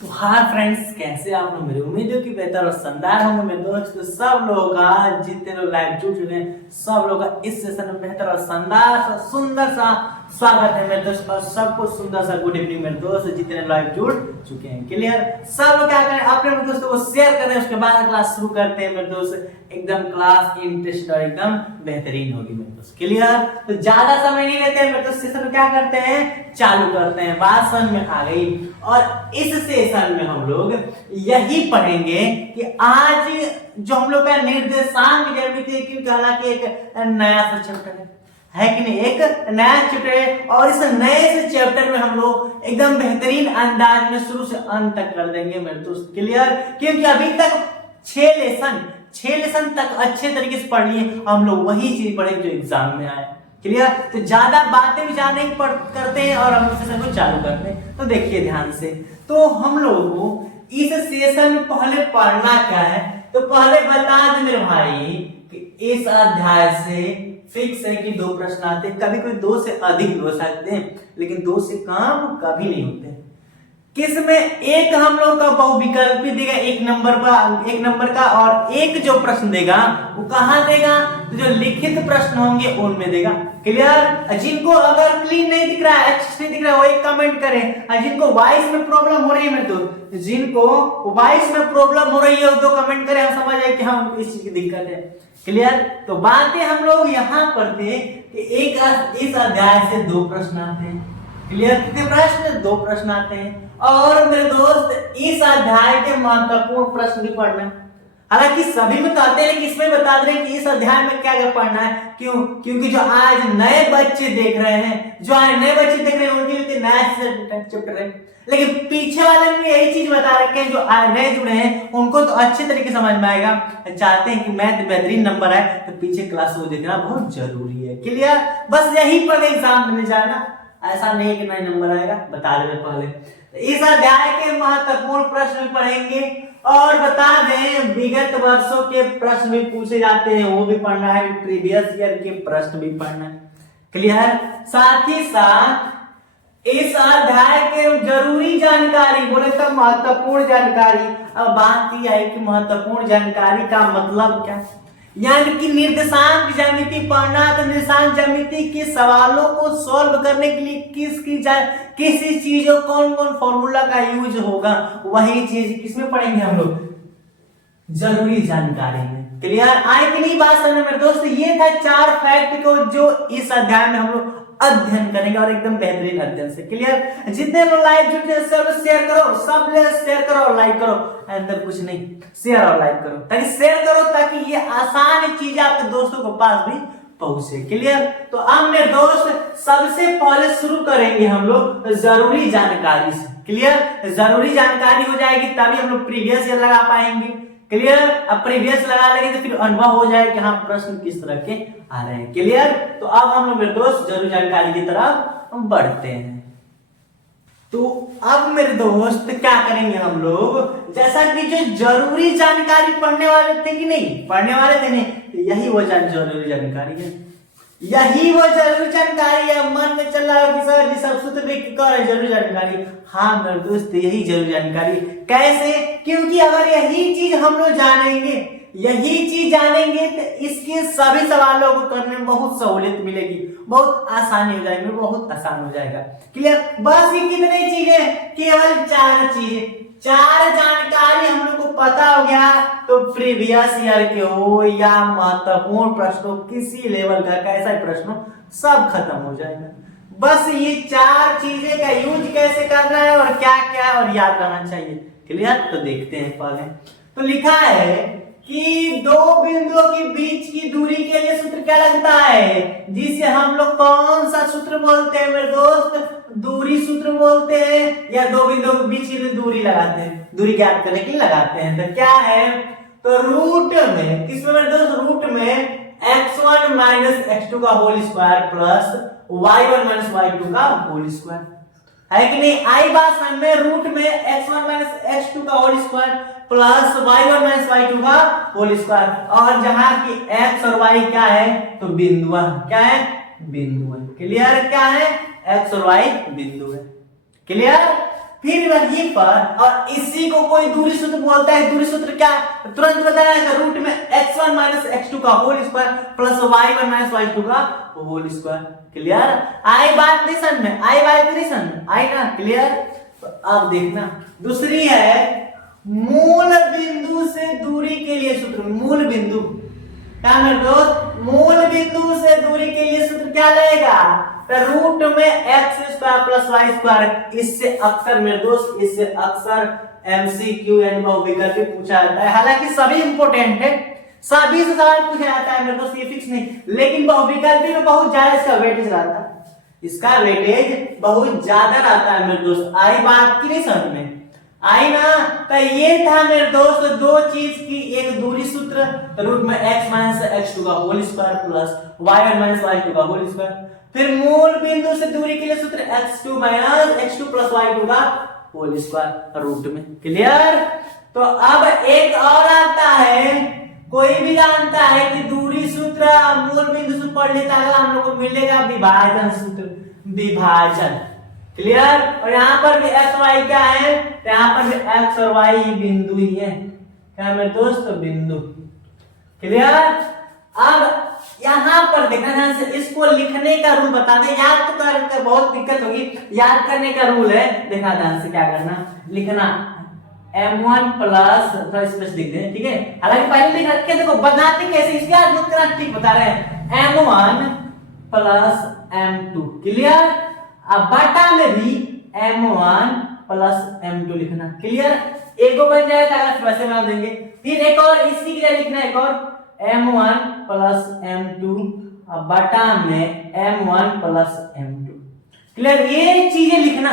तो हाँ फ्रेंड्स, कैसे आप लोग? मेरी उम्मीद है कि बेहतर और शानदार होंगे मेरे दोस्त। तो सब लोग का जितने लोग लाइव जुड़ चुके हैं, सब लोग का इस सेशन में बेहतर और शानदार सा सुंदर सा स्वागत है मेरे दोस्त। और सबको सुंदर सा गुड इवनिंग मेरे दोस्त, जितने लाइव जुड़ चुके हैं। क्लियर? सब लोग क्या करें, अपने दोस्तों को शेयर करें, उसके बाद क्लास शुरू करते हैं मेरे दोस्त। एकदम क्लास इंटरेस्टेड और एकदम बेहतरीन होगी मेरे दोस्त। क्लियर? तो ज्यादा समय नहीं लेते हैं मेरे दोस्त, सेशन में क्या करते हैं, चालू करते हैं। बात समझ में आ गई? और इस सेशन में हम लोग यही पढ़ेंगे कि आज जो हम लोग का निर्देशांक ज्यामिति, क्योंकि हालांकि एक नया सा चैप्टर है कि नहीं, एक नया चैप्टर है। और इस नए से चैप्टर में हम लोग एकदम बेहतरीन अंदाज में शुरू से अंत तक कर देंगे मेरे दोस्त। क्लियर? क्योंकि अभी तक 6 लेसन तक अच्छे तरीके से पढ़ लिए, हम लोग वही चीज पढ़ेंगे जो एग्जाम में आए। क्लियर? तो ज्यादा बातें विचार नहीं करते हैं और हम सेशन को चालू करते हैं। तो देखिए ध्यान से, तो हम लोग को इस सेशन में पहले पढ़ना क्या है, तो पहले बता दे मेरे भाई कि इस अध्याय से फिक्स है कि 2 प्रश्न आते हैं। कभी कोई 2 से अधिक हो सकते हैं, लेकिन 2 से कम कभी नहीं होते। किसमें एक हम लोग का बहुविकल्पी देगा, एक नंबर का, और एक जो प्रश्न देगा वो कहां देगा, तो जो लिखित प्रश्न होंगे उनमें देगा। क्लियर? जिनको अगर क्लीन नहीं दिख रहा है, अच्छे नहीं दिख रहा है, वो एक कमेंट करें। और जिनको वॉइस में प्रॉब्लम हो रही है, तो जिनको वॉइस में प्रॉब्लम हो रही है वो 2 कमेंट करें, हम समझ जाए कि हम इस चीज की दिक्कत है। क्लियर? तो बातें हम लोग यहाँ पढ़ते हैं कि एक इस अध्याय से 2 प्रश्न आते हैं। क्लियर? कितने प्रश्न? 2 प्रश्न आते हैं। और मेरे दोस्त इस अध्याय के महत्वपूर्ण प्रश्न भी पढ़ना है। हालांकि सभी में कहते हैं, लेकिन इसमें बता दे रहे हैं कि इस अध्याय में क्या क्या पढ़ना है। क्यों? क्योंकि जो आज नए बच्चे देख रहे हैं, उनके लिए नया चैप्टर है। लेकिन पीछे वाले में यही चीज बता रखे हैं, जो नए जुड़े हैं उनको तो अच्छे तरीके समझ में आएगा। चाहते हैं कि मैथ बेहतरीन नंबर आए, तो पीछे क्लास को देखना बहुत जरूरी है। क्लियर? बस यही पर एग्जाम देने जाना, ऐसा नहीं कि नए नंबर आएगा, बता रहे पहले। इस अध्याय के महत्वपूर्ण प्रश्न भी पढ़ेंगे, और बता दें विगत वर्षों के प्रश्न भी पूछे जाते हैं, वो भी पढ़ना है। प्रीवियस ईयर के प्रश्न भी पढ़ना है। क्लियर? साथ ही साथ इस अध्याय के जरूरी जानकारी, बोले तो महत्वपूर्ण जानकारी। अब बात यह है कि महत्वपूर्ण जानकारी का मतलब क्या, यानी कि निर्देशांक ज्यामिति पढ़ना। तो निर्देशांक ज्यामिति के सवालों को सॉल्व करने के लिए किसी चीजों कौन फॉर्मूला का यूज होगा, वही चीज किसमें पढ़ेंगे हम लोग, जरूरी जानकारी में। क्लियर? आए कि नहीं बात समझ में मेरे दोस्त? ये था 4 फैक्ट को जो इस अध्याय में हम लोग अध्ययन करेंगे, और एकदम बेहतरीन अध्ययन से। क्लियर? जितने लोग लाइव जुटे सब शेयर करो, सब शेयर करो और लाइक करो। अंदर कुछ नहीं, शेयर और लाइक करो, ताकि शेयर करो ताकि ये आसान चीजें आपके दोस्तों के पास भी पहुंचे। क्लियर? तो अब मेरे दोस्त सबसे पहले शुरू करेंगे हम लोग जरूरी जानकारी से। क्लियर? जरूरी जानकारी हो जाएगी तभी हम लोग प्रीवियस ईयर लगा पाएंगे। क्लियर? अब प्रीवियस लगा लेंगे तो फिर अनुभव हो जाएगा कि हाँ प्रश्न किस तरह के आ रहे हैं। क्लियर? तो अब हम लोग मेरे दोस्त जरूरी जानकारी की तरफ बढ़ते हैं। तो अब मेरे दोस्त क्या करेंगे हम लोग, जैसा कि जो जरूरी जानकारी पढ़ने वाले थे कि नहीं, पढ़ने वाले थे नहीं, तो यही वो जरूरी जानकारी है। यही वो जरूरी जानकारी है। मन में चल रहा है कि सर जी सब सूत्र देख कर जरूरी जानकारी। हाँ मेरे दोस्त, यही जरूरी जानकारी। कैसे? क्योंकि अगर यही चीज हम लोग जानेंगे तो इसके सभी सवालों को करने में बहुत सहूलियत मिलेगी, बहुत आसानी हो जाएगी, बहुत आसान हो जाएगा। क्लियर? बस ये कितने चीजें, केवल 4 चीजें, 4 जानकारी हम लोग को पता हो गया, तो प्रीवियस ईयर के हो या महत्वपूर्ण प्रश्न हो, किसी लेवल का कैसा प्रश्न हो, सब खत्म हो जाएगा। बस ये 4 चीजें का यूज कैसे करना है और क्या क्या और याद रहना चाहिए। क्लियर? तो देखते हैं पहले। तो लिखा है कि 2 बिंदुओं के बीच की दूरी के लिए सूत्र क्या लगता है, जिसे हम लोग कौन सा सूत्र बोलते हैं मेरे दोस्त, दूरी सूत्र बोलते हैं, या 2 बिंदुओं के बीच की दूरी लगाते हैं, दूरी ज्ञात करने के लिए लगाते हैं। तो क्या है, तो रूट में, किसमें मेरे दोस्त, रूट में x1 माइनस x2 का whole square plus y1 minus y2 का होल स्क्वायर है कि नहीं। आई बात समझ में, रूट में x1 माइनस x2 का whole square plus y1 minus y2 का होल स्क्वायर, और जहां की x और y क्या है, तो बिंदु क्या है, बिंदु है। क्लियर? क्या है, x और y बिंदु है। क्लियर? फिर वहीं पर, और इसी को कोई दूरी सूत्र बोलता है। दूरी सूत्र क्या है तुरंत बताया, रूट में x1 माइनस x2 का whole square plus y1 minus y2 का होल स्क्वायर। क्लियर? आई बात नहीं समझ में? आई बात नहीं समझ में? आई ना? क्लियर? तो अब देखना दूसरी है मूल बिंदु से दूरी के लिए सूत्र। मूल बिंदु क्या मेरे दोस्त, मूल बिंदु से दूरी के लिए सूत्र क्या रहेगा, रूट में x square plus y square. इससे अक्सर मेरे दोस्त, इससे अक्सर एमसीक्यू यानी बहुविकल्पी पूछा जाता है। हालांकि सभी इंपॉर्टेंट है, सभी से सवाल पूछा जाता है मेरे दोस्त, ये फिक्स नहीं, लेकिन बहुविकल्पी में बहुत ज्यादा इसका वेटेज रहता है, इसका वेटेज बहुत ज्यादा रहता है मेरे दोस्त। आई बात की नहीं समझ में? आई ना? तो ये था मेरे दोस्त दो चीज की एक दूरी सूत्र, रूट में x माइनस x2 का whole square plus y1 minus y2 का होल स्क्वायर। फिर मूल बिंदु से दूरी के लिए सूत्र x2 minus x2 plus y2 का होल स्क्वायर रूट में। क्लियर? तो अब एक और आता है, कोई भी जानता है कि दूरी सूत्र मूल बिंदु से पढ़ लेता है, हम लोग को मिलेगा विभाजन सूत्र, विभाजन। क्लियर? और यहाँ पर भी एक्स वाई क्या है, तो यहाँ पर भी एक्स और वाई बिंदु ही है, क्या मेरे दोस्त, बिंदु। क्लियर? अब यहाँ पर देखना ध्यान से, इसको लिखने का रूल बता दे, याद तो करते बहुत दिक्कत होगी, याद करने का रूल है। देखना ध्यान से क्या करना, लिखना m1 प्लस, थोड़ा स्पेस लिख दें, ठीक है? हालांकि पहले लिख रखे, देखो बनाते कैसे, इसके बाद लिख करना ठीक बता रहे हैं, m1 प्लस m2। क्लियर? अब बटा में भी m1 प्लस m2 लिखना। क्लियर? एक को बन जाएगा, अगर वैसे बना देंगे। फिर एक और इसी के लिए लिखना, एक और m1 प्लस m2 बटा में m1 प्लस m2। क्लियर? ये चीजें लिखना,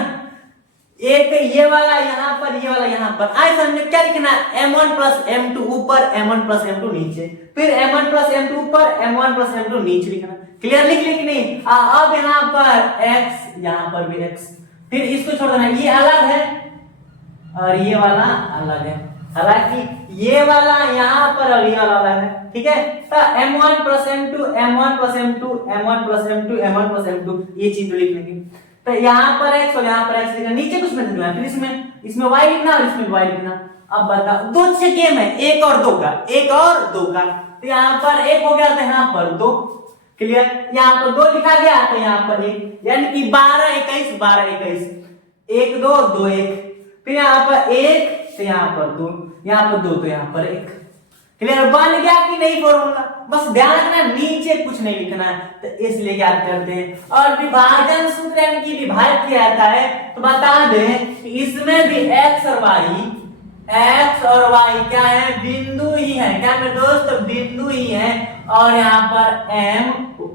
एक ये वाला यहाँ पर, ये वाला यहाँ पर। आए समझ में? क्या लिखना, m1 प्लस m2 ऊपर, m1 प्लस m2 नीचे, फिर m1 प्लस m2 ऊपर, m1 प्लस m2 नीचे लिखना। क्लियर? लिख नहीं? अब यहाँ पर x, यहाँ पर भी x, फिर इसको छोड़ देना, ये अलग है और ये वाला अलग है। हालांकि ये वाला यहाँ पर और ये वाला अलग है, ठीक है? तो m1 plus m2, m1 plus m2, m1 plus m2, m1 plus m2, ये चीज लिख लेंगे। तो यहाँ पर x और यहाँ पर x लिखना, नीचे कुछ में लिखना, फिर इसमें y लिखना और इसमें y लिखना। अब बताओ, दो से गेम है, एक और दो का, एक और दो का। तो यहाँ पर एक हो गया, तो यहाँ पर दो। क्लियर? यहाँ पर दो लिखा गया, तो यहाँ पर एक, यानी कि 12 21, 12 21, 1 2 2 1, फिर यहाँ पर एक, तो यहाँ पर दो, यहाँ पर दो, तो यहाँ पर एक। क्लियर? बन गया कि नहीं फॉर्मूला? बस ध्यान रखना, नीचे कुछ नहीं लिखना है, तो इसलिए क्या करते हैं। और विभाजन सूत्र यानी कि विभाजित किया जाता है, तो बता दें कि इसमें भी x और y क्या है, बिंदु ही है, क्या मेरे दोस्त, बिंदु ही है। और यहाँ पर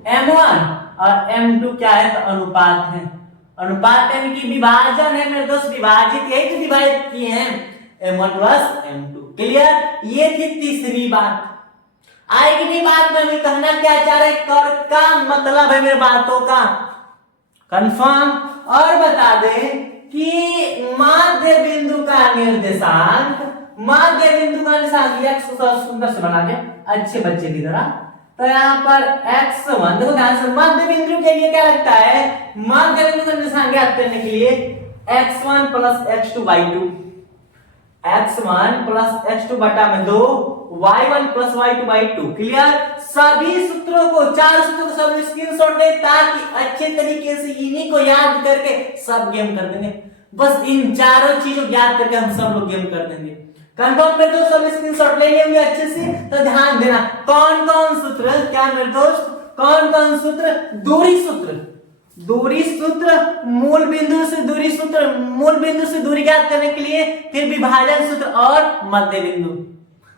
m1 और m2 क्या है, तो अनुपात है। अनुपात यानी कि विभाजन है मेरे दोस्त, विभाजित, यही तो विभाजित किए हैं m1 प्लस m2। क्लियर? ये थी तीसरी बात। आएगी नहीं बात में, मैं कहना क्या चाह रहे, कर का मतलब है मेरे बातों का कंफर्म। और बता दें कि माध्य बिंदु का निर्देशांक, माध्य बिंदु का निर्देशांक x को सुंदर से बना दे अच्छे बच्चे की तरह। तो यहाँ पर x1, देखो ध्यान से, मध्य बिंदु के लिए क्या लगता है, मध्य बिंदु का निर्देशांक ज्ञात करने के लिए x1 plus x2 y2, x1 plus x2 बटा में 2, y1 plus y2 by 2। Clear? सभी सूत्रों को, चार सूत्रों को सब स्क्रीनशॉट ले, ताकि अच्छे तरीके से इन्हीं को याद करके सब गेम कर देंगे। बस इन चारों चीजों को याद करके हम सब लोग गेम कर देंगे। कंफर्म पे तो सब स्क्रीनशॉट ले लेंगे अच्छे से। तो ध्यान देना, कौन कौन सूत्र, क्या मेरे दोस्त, कौन कौन सूत्र, दूरी सूत्र, दूरी सूत्र, मूल बिंदु से दूरी सूत्र, मूल बिंदु से दूरी ज्ञात करने के लिए, फिर विभाजन सूत्र और मध्य बिंदु।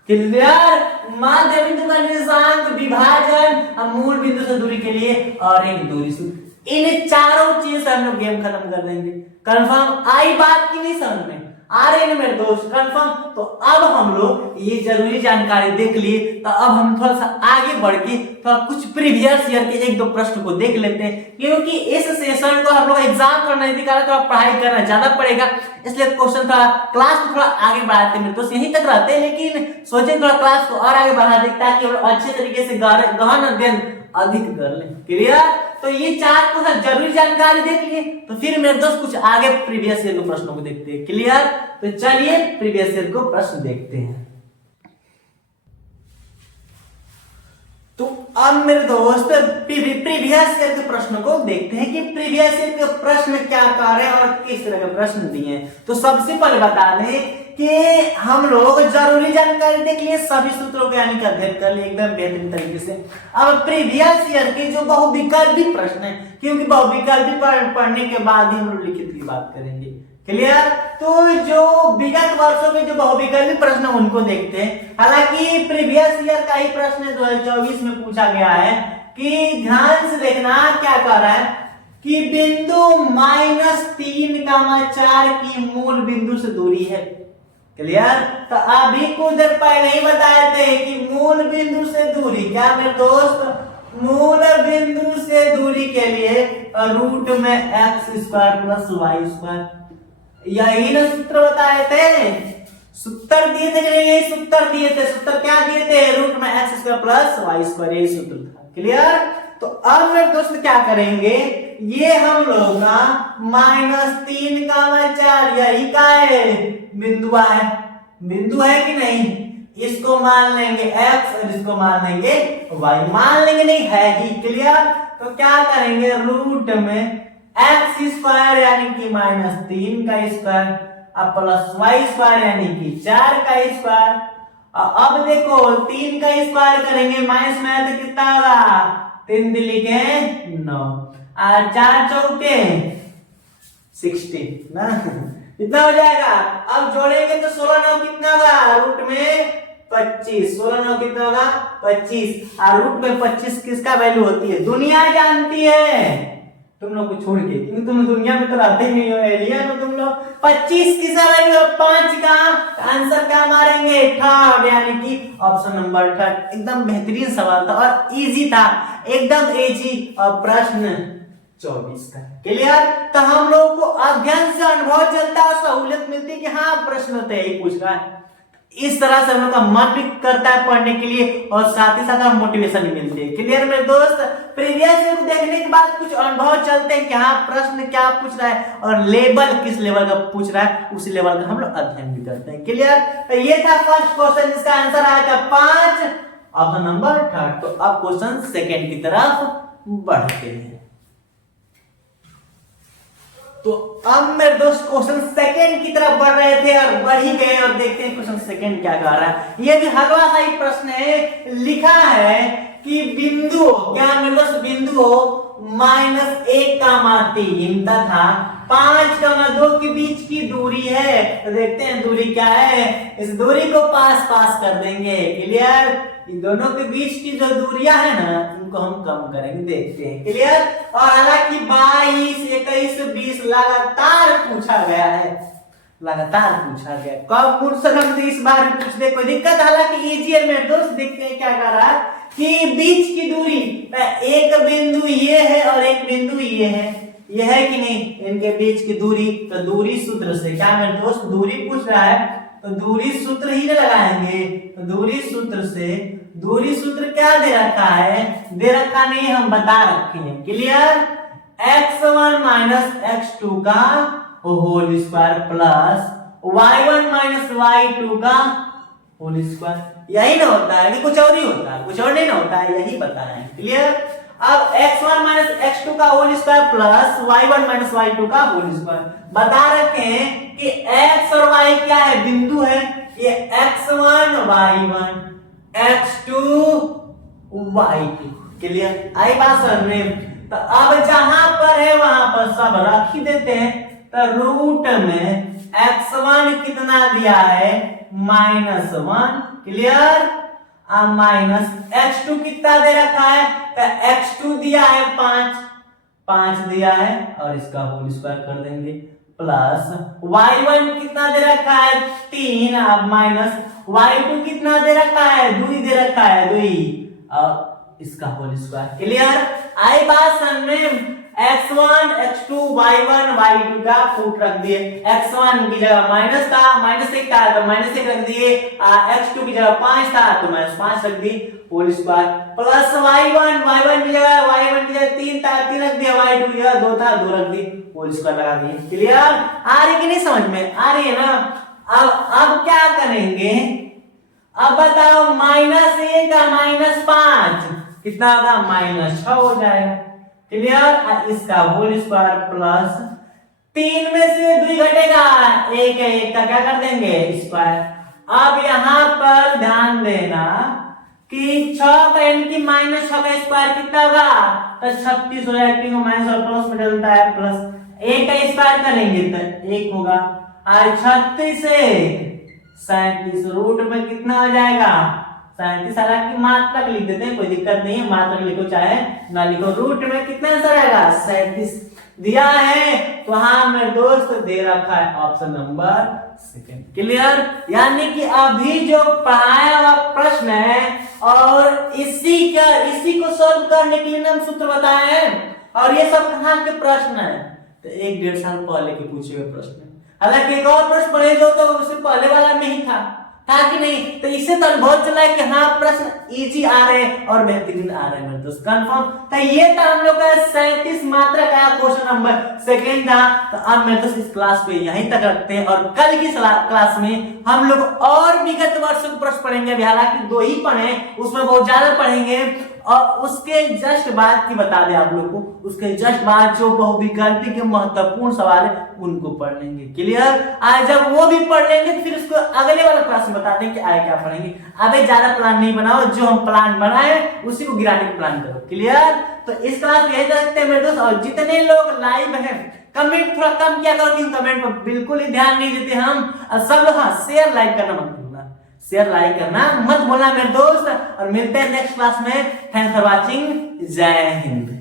क्लियर? मध्य बिंदु का निर्देशांक, विभाजन और मूल बिंदु से दूरी के लिए और एक दूरी सूत्र। इन चारों चीज से हम लोग गेम खत्म कर देंगे। कंफर्म? आई बात की नहीं समझ में आ रही है मेरे दोस्त? कंफर्म? तो अब हम लोग ये जरूरी जानकारी देख लिए, तो अब हम थोड़ा सा आगे बढ़ के थोड़ा कुछ प्रीवियस ईयर के एक दो प्रश्न को देख लेते हैं, क्योंकि इस सेशन को हम लोग एग्जाम करना नहीं दिखा रहे, तो पढ़ाई करना ज्यादा पड़ेगा, इसलिए क्वेश्चन थोड़ा क्लास को थोड़ा आगे बढ़ाते हैं। दोस्त यहीं तक रहते हैं, लेकिन सोचे थोड़ा क्लास को और आगे बढ़ा दे, ताकि हम अच्छे तरीके से गहन अध्ययन अधिक कर ले। क्लियर? तो ये 4 क्वेश्चन जरूरी जानकारी देख लिए। तो फिर मेरे दोस्त कुछ आगे प्रीवियस ईयर के प्रश्नों को देखते हैं। क्लियर? तो चलिए प्रीवियस ईयर को प्रश्न देखते हैं। तो अब मेरे दोस्त प्रीवियस ईयर के प्रश्न को देखते हैं कि प्रीवियस ईयर के प्रश्न क्या कर रहे हैं और किस तरह के प्रश्न दिए हैं। तो सबसे पहले बता दें कि हम लोग जरूरी जानकारी देख लिए, सभी सूत्रों के यानी अध्ययन कर लिए एकदम बेहतरीन तरीके से। अब प्रीवियस ईयर के जो बहुविकल्पी प्रश्न है, क्योंकि बहुविकल्पी पढ़ने के बाद ही हम लोग लिखित की बात करेंगे। क्लियर? तो जो विगत वर्षों के जो बहुविकल्पी प्रश्न उनको देखते हैं। हालांकि प्रीवियस ईयर का ही प्रश्न 2024 में पूछा गया है कि ध्यान से देखना क्या कर रहा है कि बिंदु -3,4 की मूल बिंदु से दूरी है। क्लियर? तो अभी कुछ देर पहले ही बताए थे कि मूल बिंदु से दूरी क्या मेरे दोस्त, मूल बिंदु से दूरी के लिए रूट में x² + y², यही ना सूत्र बताए थे, सूत्र दिए थे, यही सूत्र दिए थे। सूत्र क्या दिए थे? रूट में x² + y², यही सूत्र था। क्लियर? तो अब मेरे दोस्त क्या करेंगे, ये हम लोग का -3,4 यही का है बिंदु है, बिंदु है कि नहीं, इसको मान लेंगे x और इसको मान लेंगे y, मान लेंगे नहीं है ही। क्लियर? तो क्या करेंगे, रूट में x² यानी कि -3 का स्क्वायर प्लस y² यानी कि 4 का स्क्वायर। अब देखो 3 का स्क्वायर करेंगे, माइनस में तो कितना होगा, 3 दिल्ली के 9 और 4 चौके 60 ना, कितना हो जाएगा। अब जोड़ेंगे तो 16 9 कितना होगा, रूट में 25, 16 9 कितना होगा 25, और रूट में 25 किसका वैल्यू होती है, दुनिया जानती है, तुम लोग को छोड़ के, क्योंकि तुम दुनिया में तो रहते ही नहीं हो एलियन हो तुम लोग। 25 किसका वैल्यू है, 5 का। आंसर क्या मारेंगे, थर्ड, यानी कि ऑप्शन नंबर थर्ड। एकदम बेहतरीन सवाल था और इजी था, एकदम इजी। और प्रश्न 24 का। क्लियर? तो हम लोग को अध्ययन से अनुभव चलता है, सहूलियत मिलती है कि हाँ प्रश्न तो यही पूछ रहा है। इस तरह से हम लोग का मन भी करता है पढ़ने के लिए और साथ ही साथ मोटिवेशन भी मिलती है। क्लियर मेरे दोस्त? प्रीवियस ईयर को देखने के बाद कुछ अनुभव चलते हैं कि हाँ प्रश्न क्या पूछ रहा है और लेवल किस लेवल का पूछ रहा है, उसी लेवल का हम लोग अध्ययन भी करते हैं। क्लियर? तो ये था फर्स्ट क्वेश्चन, इसका आंसर आया था 5, ऑप्शन नंबर थर्ड। तो अब क्वेश्चन सेकेंड की तरफ बढ़ते हैं। तो अब मेरे दोस्त क्वेश्चन सेकंड की तरफ बढ़ रहे थे और बढ़ ही गए, और देखते हैं क्वेश्चन सेकंड क्या कह रहा है। ये भी हलवा सा ही प्रश्न है, लिखा है कि बिंदु, क्या मेरे दोस्त, बिंदु -1,3 तथा 5,2 के बीच की दूरी है। तो देखते हैं दूरी क्या है, इस दूरी को पास पास कर देंगे। क्लियर? इन दोनों के बीच की जो दूरियां है ना, इनको हम कम करेंगे, देखते हैं। क्लियर? और हालांकि 22, 21, 20 लगातार पूछा गया है, लगातार पूछा गया, कब मुर्सलम से इस बार पूछ ले, कोई दिक्कत। हालांकि इजी है मेरे दोस्त। देखते हैं क्या कर रहा है कि बीच की दूरी, एक बिंदु ये है और एक बिंदु ये है कि नहीं, इनके बीच की दूरी। तो दूरी सूत्र से, क्या मेरे दोस्त दूरी पूछ रहा है तो दूरी सूत्र ही लगाएंगे। तो दूरी सूत्र से, दूरी सूत्र क्या दे रखा है, दे रखा नहीं, हम बता रखे हैं। क्लियर? x1 - x2 का whole square plus y1 - y2 का होल स्क्वायर। यही ना होता है कि कुछ और ही होता है, कुछ और नहीं ना होता है, यही पता है। क्लियर? अब x1 - x2 का whole square plus y1 - y2 का होल स्क्वायर। बता रखे हैं कि x और y क्या है, बिंदु है, ये x1 y1 x2 y2। Clear? आई बात समझ में? तो अब जहां पर है वहां पर सब रख ही देते हैं। तो रूट में x1 कितना दिया है, -1। क्लियर? अब माइनस x2 कितना दे रखा है, तो x2 दिया है 5 दिया है, और इसका होल स्क्वायर कर देंगे, प्लस y1 कितना दे रखा है 3, अब माइनस y2 कितना दे रखा है 2 दे रखा है 2, और इसका होल स्क्वायर। क्लियर? आई बात समझ में? x1 x2 y1 y2 का फूट रख दिए। x1 की जगह माइनस था, -1 था तो -1 रख दिए, x2 की जगह 5 था तो -5 रख the whole square, plus y1 की जगह 3 था 3 रख दिया, y2 की जगह 2 था 2 रख दी होल स्क्वायर लगा दिए। क्लियर? आ रही कि नहीं समझ में? आ रही है ना? अब क्या करेंगे, अब बताओ -1 का -5 कितना होगा, -6 हो जाएगा। क्लियर? इसका होल स्क्वायर प्लस 3 में से 2 घटेगा, 1 है, 1 का क्या कर देंगे स्क्वायर। अब यहां पर ध्यान देना कि 6 का यानी कि -6 का स्क्वायर कितना होगा, तो 36 हो जाएगा, क्योंकि माइनस और प्लस में डलता है, प्लस 1 का स्क्वायर करेंगे तो 1 होगा, और 36 37 रूट में कितना हो जाएगा 37। हालांकि मात्रक लिख देते हैं, कोई दिक्कत नहीं है, मात्रक लिखो चाहे ना लिखो। रूट में कितना आंसर आएगा 37 दिया है, तो हाँ मेरे दोस्त दे रखा है ऑप्शन नंबर सेकंड। क्लियर? यानी कि अभी जो पढ़ाया हुआ प्रश्न है और इसी को सॉल्व करने के लिए हम सूत्र बताए हैं, और ये सब कहाँ के प्रश्न है, तो 1-1.5 साल पहले के पूछे हुए प्रश्न। हालांकि एक और प्रश्न पढ़े जो तो उससे पहले वाला में ही था कि नहीं, तो इससे तो अनुभव चला है कि हाँ प्रश्न इजी आ रहे हैं और बेहतरीन आ रहे हैं दोस्त, कंफर्म। तो ये था हम लोग का 37 मात्रा का क्वेश्चन नंबर सेकंड था। तो अब मैं दोस्त इस क्लास पे यहीं तक रखते हैं, और कल की क्लास में हम लोग और विगत वर्ष के प्रश्न पढ़ेंगे। हालांकि 2 ही पढ़े, उसमें बहुत ज्यादा पढ़ेंगे, और उसके जस्ट बाद की बता दें आप लोग को, उसके जस्ट बाद जो बहुविकल्पी के महत्वपूर्ण सवाल है उनको पढ़ लेंगे। क्लियर? आज जब वो भी पढ़ लेंगे तो फिर उसको अगले वाले क्लास में बता दें कि आगे क्या पढ़ेंगे। अबे ज्यादा प्लान नहीं बनाओ, जो हम प्लान बनाए उसी को गिराने का प्लान करो। क्लियर? तो इस क्लास में यही रखते हैं मेरे दोस्त, और जितने लोग लाइव हैं कमेंट थोड़ा कम किया करो, क्योंकि कमेंट पर बिल्कुल ही ध्यान नहीं देते हम। सब लोग हाँ शेयर लाइक करना मत भूलना, शेयर लाइक करना मत भूलना मेरे दोस्त, और मिलते हैं नेक्स्ट क्लास में। थैंक्स फॉर वॉचिंग, जय हिंद।